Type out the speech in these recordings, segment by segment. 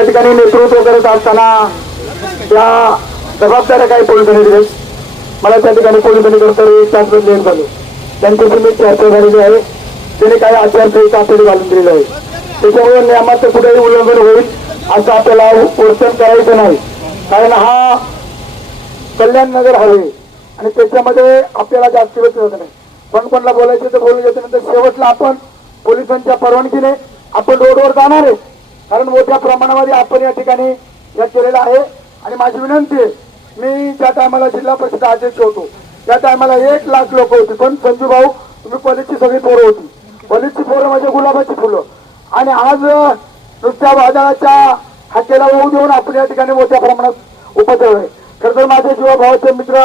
त्या ठिकाणी नेतृत्व करत असताना त्या जबाबदाऱ्या काही पोलिसांनी दिले. मला त्या ठिकाणी पोलिसांनी करता तास लेट झालो. त्यांच्याशी मी चर्चा झालेली आहे. त्याने काही आचारसंहिता आपल्याला घालून दिलेली आहे. त्याच्यामुळे नियमाचं कुठेही उल्लंघन होईल असं आपल्याला वर्तन करायचं नाही. कारण हा कल्याण नगर हवे आणि त्याच्यामध्ये आपल्याला जास्त वेळ होत नाही. पण कोणाला बोलायचं तर बोलू देतो. नंतर शेवटला आपण पोलिसांच्या परवानगीने आपण रोडवर जाणार आहे. कारण मोठ्या प्रमाणामध्ये आपण या ठिकाणी या केलेलं आहे. आणि माझी विनंती आहे, मी ज्या टायमाला जिल्हा परिषद अध्यक्ष होतो त्या टायमाला 1 लाख लोक होती. पण संजू भाऊ तुम्ही कॉलेजची सगळी पोरं होती. कॉलेजची पोरं म्हणजे गुलाबाची फुलं. आणि आज नुसत्या वादळाच्या हाकेला होऊ देऊन आपण या ठिकाणी मोठ्या प्रमाणात उपद्रव आहे. खरं तर माझे जीवा भावाचे मित्र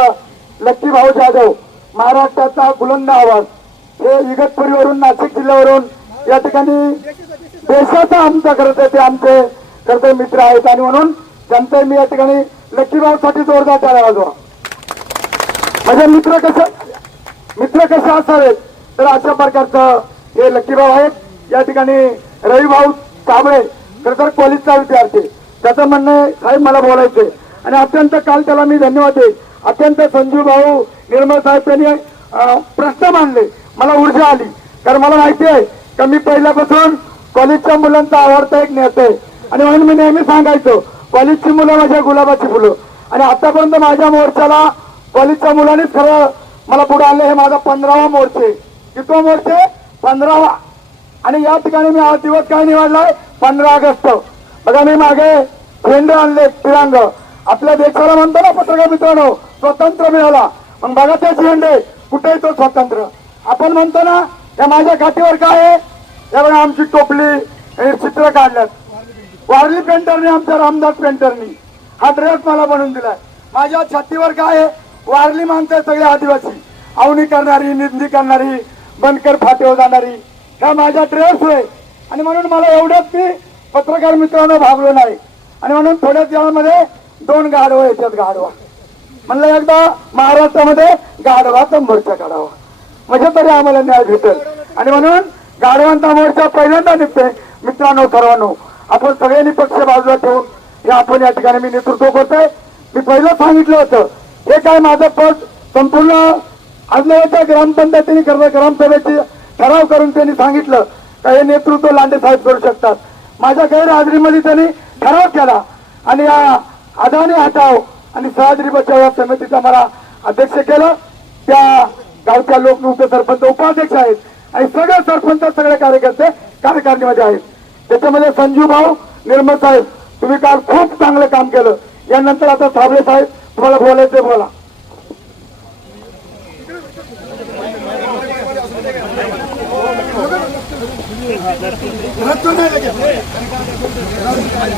लक्की भाऊ जाधव, महाराष्ट्राचा बुलंद आवाज, हे इगतपुरीवरून नाशिक जिल्ह्यावरून या ठिकाणी देशाचा आमचा खरं ते आमचे खरं मित्र आहेत. आणि म्हणून त्यांचं मी या ठिकाणी लक्की भाऊसाठी जोरदार टाळ्या वाजवा. म्हणजे मित्र कसे असावेत तर अशा प्रकारचं हे लक्की भाऊ आहेत. या ठिकाणी रवी भाऊ कांबळे खरं तर कॉलेजचा विद्यार्थी, त्याचं म्हणणं साहेब मला बोलायचंय आणि अत्यंत काल त्याला मी धन्यवाद दे. अत्यंत संजू भाऊ निर्मळ साहेब त्यांनी प्रश्न मांडले, मला ऊर्जा आली. कारण मला माहिती आहे का मी पहिल्यापासून कॉलेजच्या मुलांचा आवडता एक नेता आहे. आणि म्हणून मी नेहमी सांगायचो कॉलेजची मुलं माझ्या गुलाबाची फुलं. आणि आतापर्यंत माझ्या मोर्चाला कॉलेजच्या मुलांनीच खरं मला पुढे आणलं. हे माझा 15वा मोर्चे. कितवा मोर्चे? 15वा. आणि या ठिकाणी मी आज दिवस काय निवडलाय? 15 ऑगस्ट. बघा मी मागे झेंडे आणले तिरंग. आपल्या देशाला म्हणतो ना पत्रकार मित्रांनो स्वतंत्र मिळाला, मग बघा ते झेंडे कुठे तो स्वतंत्र. आपण म्हणतो ना या माझ्या काठीवर काय आहे? या बघा आमची टोपली चित्र काढल्यात वारली पेंटरनी, आमच्या रामदास पेंटरनी हा ड्रेस मला बनवून दिलाय. माझ्या छातीवर काय आहे? वारली माणसं सगळे आदिवासी, आवणी करणारी, निंदी करणारी, बनकर फाटेवर जाणारी, ह्या माझ्या ड्रेस आहे. आणि म्हणून मला एवढंच मी पत्रकार मित्रांनो भागलो नाही. आणि म्हणून थोड्याच वेळामध्ये 2 गाढवा येतात. गाढवा म्हणलं एकदा महाराष्ट्रामध्ये गाढवाचा मोर्चा काढावा म्हणजे तरी आम्हाला न्याय भेटेल. आणि म्हणून गाढवांचा मोर्चा पहिल्यांदा निघते. मित्रांनो सर्वांनो, आपण सगळ्यांनी पक्ष बाजूला ठेवून हे आपण या ठिकाणी मी नेतृत्व करतोय. मी पहिलं सांगितलं होतं हे काय माझं पद संपूर्ण आजल्याच्या ग्रामपंचायतीने करता ग्रामसभेची ठराव करून त्यांनी सांगितलं का हे नेतृत्व लांडे साहेब करू शकतात. माझ्या गैरहजेरीमध्ये त्यांनी ठराव केला आणि या अदानी हटाव आणि सह्याद्री बचाव या समितीचा मला अध्यक्ष केलं. त्या गावच्या लोकनियुक्त सरपंच उपाध्यक्ष आहेत आणि सगळे सरपंच सगळे कार्यकर्ते कार्यकारिणीमध्ये आहेत. त्याच्यामध्ये संजू भाऊ निर्मळ साहेब तुम्ही काल खूप चांगलं काम केलं. यानंतर आता साबळे साहेब तुम्हाला बोलायचं बोला.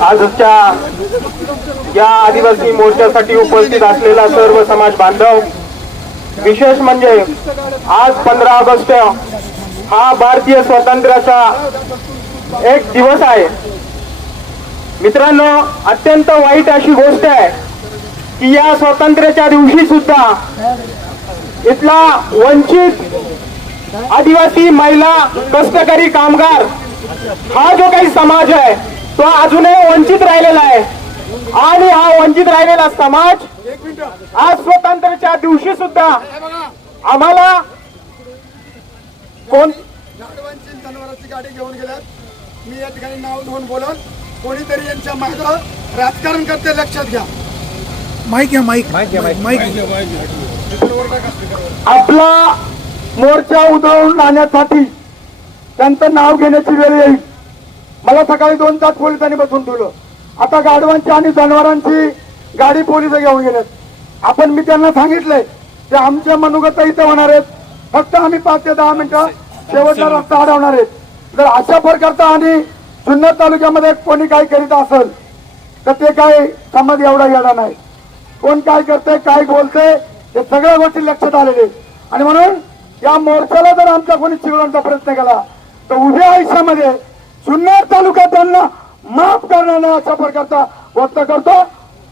आजच्या या आदिवासी मोर्चासाठी उपस्थित असलेला सर्व समाज बांधव, विशेष म्हणजे आज 15 ऑगस्ट हा भारतीय स्वातंत्र्याचा एक दिवस आहे. मित्रांनो, अत्यंत वाईट अशी गोष्ट आहे की या स्वातंत्र्याच्या दिवशी सुद्धा इथला वंचित आदिवासी महिला, कष्टकरी, कामगार हा जो काही समाज आहे तो अजूनही वंचित राहिलेला आहे. आणि हा वंचित राहिलेला समाज आज स्वातंत्र्याच्या दिवशी सुद्धा आम्हाला कोण जनावरांची गाडी घेऊन गेल्यात. मी या ठिकाणी नाव घेऊन बोलत कोणीतरी यांच्या मागे राजकारण करते, लक्षात घ्या. माईक घ्या, माईक. आपला मोर्चा उधळून आणण्यासाठी त्यांचं नाव घेण्याची वेळ येईल. मला सकाळी 2 तास पोलिसांनी बसून ठेवलं. आता गाढवांची आणि जनावरांची गाडी पोलिस घेऊन गेलेत. आपण मी त्यांना सांगितलंय की आमच्या मनोगत इथं होणार आहेत, फक्त आम्ही 5 ते 10 मिनिटं शेवटचा रस्ता अडवणार आहेत. जर अशा प्रकारचा आणि जुन्नर तालुक्यामध्ये कोणी काय करीत असेल तर ते काय समाज एवढा येणार नाही. कोण काय करते, काय बोलते, हे सगळ्या गोष्टी लक्षात आलेले. आणि म्हणून या मोर्चाला जर आमच्या कोणी चिघळण्याचा प्रयत्न केला तर उद्या आयुष्यामध्ये जुन्नर तालुका त्यांना माफ करणार नाही अशा प्रकारचा व्यक्त करतो.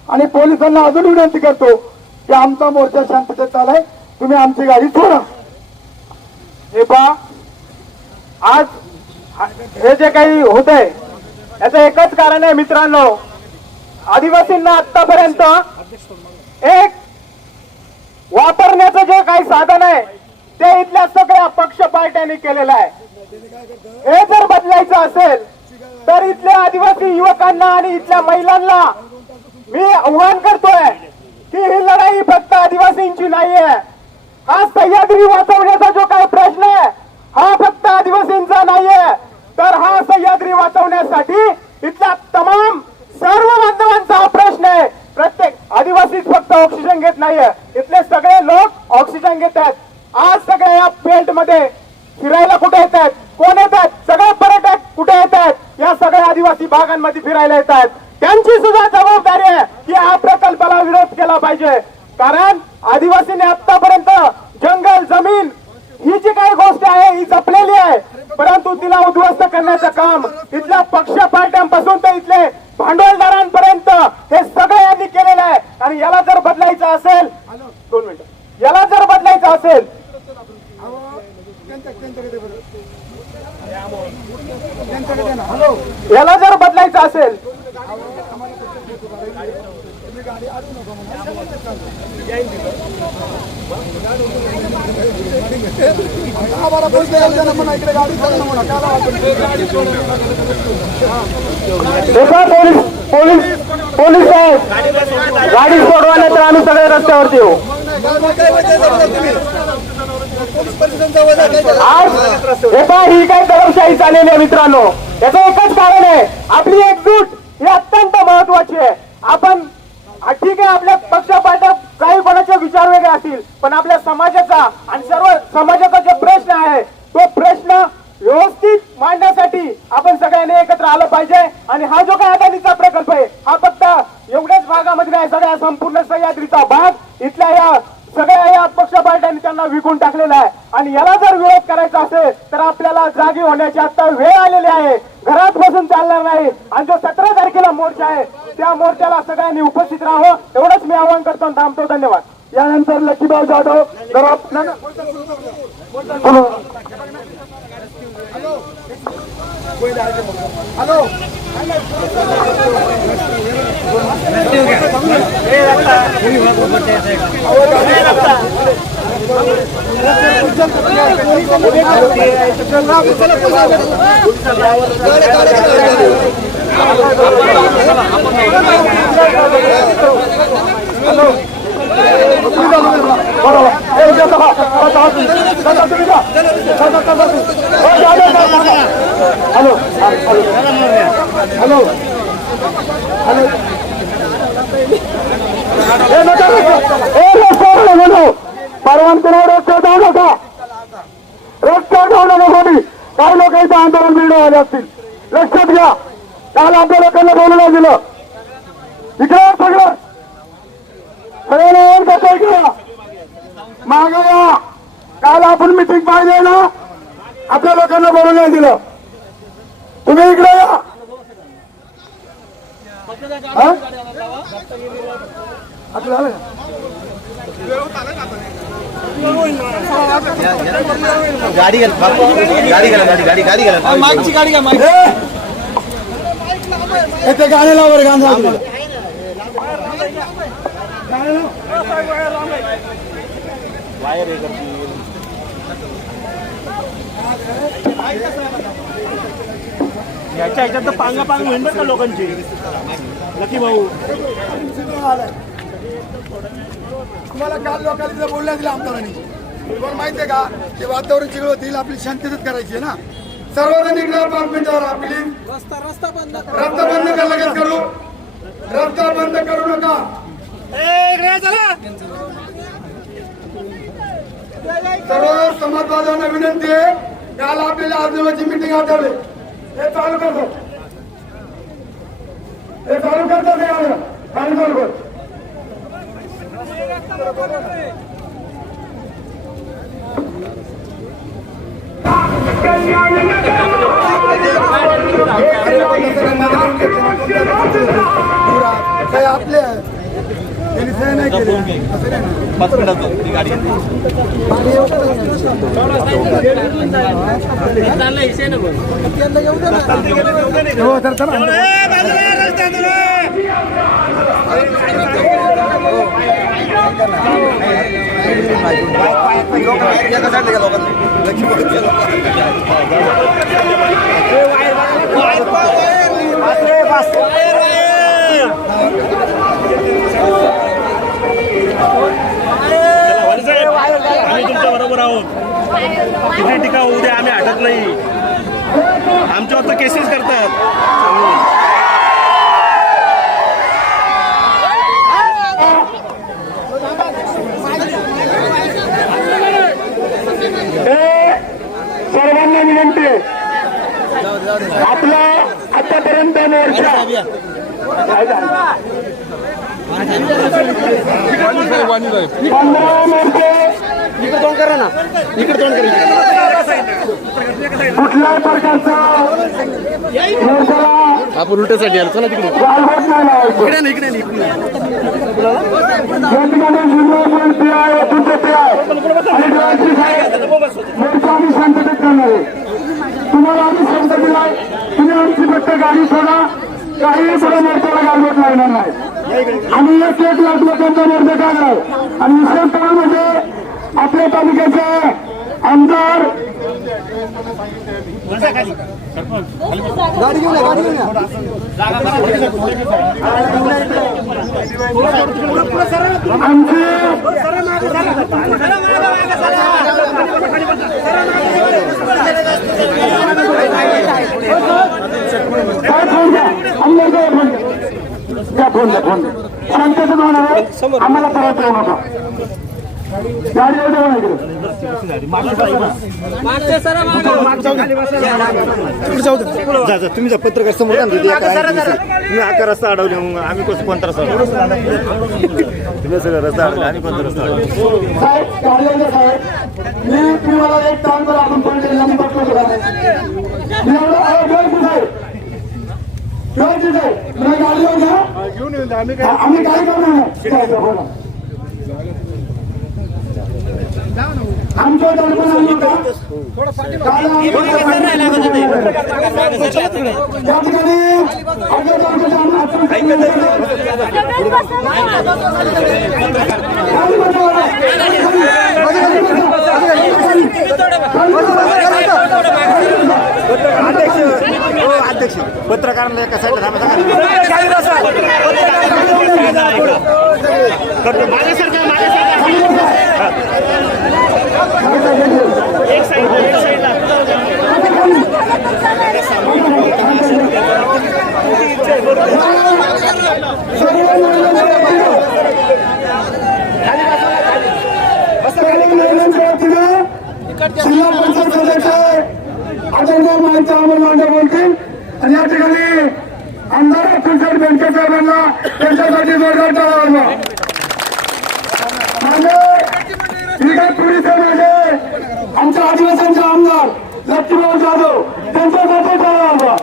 आणि पोलिसांना अजून विनंती करतो की आमचा मोर्चा शांततेत चालाय, तुम्ही आमची गाडी सोडा. हे पहा, आज हे जे काही होत आहे याचं एकच कारण आहे मित्रांनो, आदिवासींना आतापर्यंत एक वापरण्याचं जे काही साधन आहे ते इथल्या सगळ्या पक्ष पार्ट्यांनी केलेलं आहे. हे जर बदलायचं असेल तर इथल्या आदिवासी युवकांना आणि इथल्या महिलांना मी आव्हान करतोय की ही लढाई फक्त आदिवासींची नाहीये. हा सह्याद्री वाचवण्याचा जो काही प्रश्न आहे हा फक्त आदिवासींचा नाहीये, तर हा सह्याद्री वाचवण्यासाठी इथल्या तमाम सर्व बांधवांचा हा प्रश्न आहे. प्रत्येक आदिवासी फक्त ऑक्सिजन घेत नाहीये, इथले सगळे लोक ऑक्सिजन घेत आहेत. आज सगळ्या या बेल्ट मध्ये फिरायला कुठे येत आहेत, कोण येत आहेत, सगळे पर्यटक कुठे येत आहेत, या सगळ्या आदिवासी भागांमध्ये फिरायला येत आहेत. त्यांची सुद्धा जबाबदारी आहे की या प्रकल्पाला विरोध केला पाहिजे. कारण आदिवासीने आतापर्यंत जंगल जमीन ही जी काही गोष्ट आहे ही जपलेली आहे, परंतु तिला उद्ध्वस्त करण्याचं काम इथल्या पक्ष पार्ट्यांपासून ते इथले भांडवलदारांपर्यंत हे सगळं यांनी केलेलं आहे. आणि याला जर बदलायचं असेल, 2 मिनिटं, याला जर बदलायचं असेल याला जर बदलायचं असेल पोलीस आहे, गाडी सोडवायला तर आम्ही सगळे रस्त्यावरती येऊ. आज ही काही दडपशाही चाललेली आहे मित्रांनो. याचं एकच कारण आहे, आपली एकजूट ही अत्यंत महत्वाची आहे. आपण ठीक आहे, आपल्या पक्ष पार्ट्या काही कोणाचे विचार वेगळे असतील, पण आपल्या समाजाचा आणि सर्व समाजाचा जे प्रश्न आहे तो प्रश्न व्यवस्थित मांडण्यासाठी आपण सगळ्यांनी एकत्र आलं पाहिजे. आणि हा जो काही अदानीचा प्रकल्प आहे हा फक्त एवढ्याच भागामध्ये नाही, सगळ्या संपूर्ण सह्याद्रीचा भाग इथल्या या सगळ्या या पक्ष पार्ट्यांनी त्यांना विकून टाकलेला आहे. आणि याला जर विरोध करायचा असेल तर आपल्याला जागी होण्याची आता वेळ आलेली आहे. घरात बसून चालणार नाही. आणि जो 17 तारखेला मोर्चा आहे त्या मोर्चाला सगळ्यांनी उपस्थित राहावं एवढंच मी आवाहन करतो. थांबतो. धन्यवाद. यानंतर लक्ष्मीभाऊ जाधव परवानगी रस्त्यावर जाऊ नका, रस्त्यावर जाऊ नका कोणी. काही लोक इथं आंदोलन मिळून आले असतील, लक्षात घ्या. काल आपल्या लोकांना बोलू नाही दिलं. इकडे सगळं सगळ्यांना कसं इकडे मागे या. काल आपण मिटिंग पाहिजे ना, आपल्या लोकांना बोलू नाही दिलं. तुम्ही इकडे या. आपलं गाडी मागची गाडी घ्या. ते गाणे लावर गाणं याच्या ह्याच्यात पांगा पांग होईल बरं का लोकांची. लकी भाऊ तुम्हाला काल लोकांनी बोलण्यात दिलं आमदारांनी. तुम्हाला माहितीये का ते वातावरण चिघळ होतील, आपली शांततेत करायची आहे ना. सर्वजण इकडे 5 मिनिटावर आपली रस्ता बंद कर, लगेच करू. रस्ता बंद करू नका. सर्व समाज बांधवांना विनंती आहे, काल आपल्याला आजोबाची मिटिंग आठवली, हे चालू करतो. हे चालू करतात हे आलं पाणी चालू कर. काय आपले आम्ही तुमच्या बरोबर आहोत. किती टीका होऊ दे, आम्ही हटत नाही. आमच्यावर तर केसेस करतात. सर्वांना विनंती आहे, आपला आतापर्यंत मोर्चा 15 मोर्चे कुठल्याही प्रकारचा मोर्चाला आपण उलट्यासाठी आलो. चला तिकडे गालबोट नाही लावायचं. इकडे या ठिकाणी जिल्हा PI, तुमचे PI आणि ड्रायव्हरची साहेब मोर्चा आम्ही शांततेत करणार आहे. तुम्हाला आम्ही संत दिलाय, तुम्ही आमची फक्त गाडी सोडा, काही पुढे मोर्चाला गालबोट लागणार नाही. आम्ही 1 लाख लोकांचा मोर्चा काढलाय आणि विशेषतः म्हणजे आपल्या तालुक्याचे आमदार शांततेत होणार आहे. आम्हाला परत येऊ नका. गाडी तुम्ही जर पत्रकार समोर तुम्ही आकार रस्ता अडवले मग आम्ही कसं कोणता रस्ता तुम्ही सगळं रस्ता अडवले आम्ही कोणता रस्ता अडवले. साहेब कार्यालय साहेब, मी तुम्हाला एक काम करा, आपण पडलेला आणि बघतो गाडीवर घ्या घेऊन येऊन आम्ही काय करणार. आमच्या दडपण आणू नका. त्या ठिकाणी अध्यक्ष पत्रकारांना एका साईडला जिल्हा पंचायत सदस्य अजयराव माहिती अमोल बोलतील आणि या ठिकाणी आमदार अब्दुल सैद बेनके साहेबांना त्यांच्यासाठी जोरदार टाळा वाजवा. माझे पोलीस माझे आमच्या आदिवासींचे आमदार लक्ष्मीराव जाधव त्यांच्यासाठी टाळा वाजवा.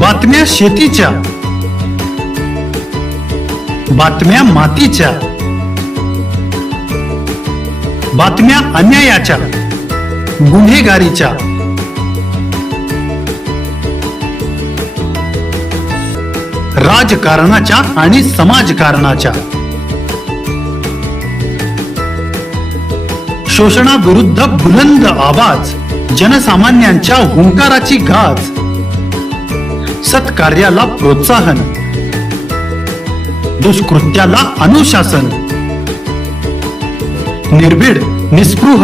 बातम्या शेतीच्या, बातम्या मातीच्या, बातम्या अन्यायाच्या, गुन्हेगारीच्या, राजकारणाच्या आणि समाजकारणाच्या, शोषणाविरुद्ध बुलंद आवाज, जनसामान्यांच्या हुंकाराची गाज, सत्कार्याला प्रोत्साहन, दुष्कृत्याला अनुशासन, निर्भीड, निस्पृह,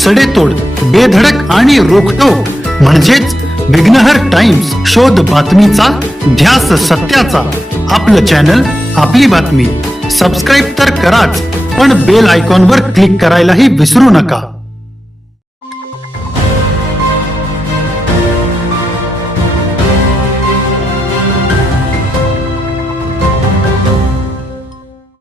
सडेतोड, बेधडक आणि रोखटोक म्हणजेच विघ्नहर टाइम्स. शोध बातमीचा, ध्यास सत्याचा. आपलं चॅनल, आपली बातमी. सबस्क्राईब तर कराच, पण बेल आयकॉनवर क्लिक करायलाही विसरू नका.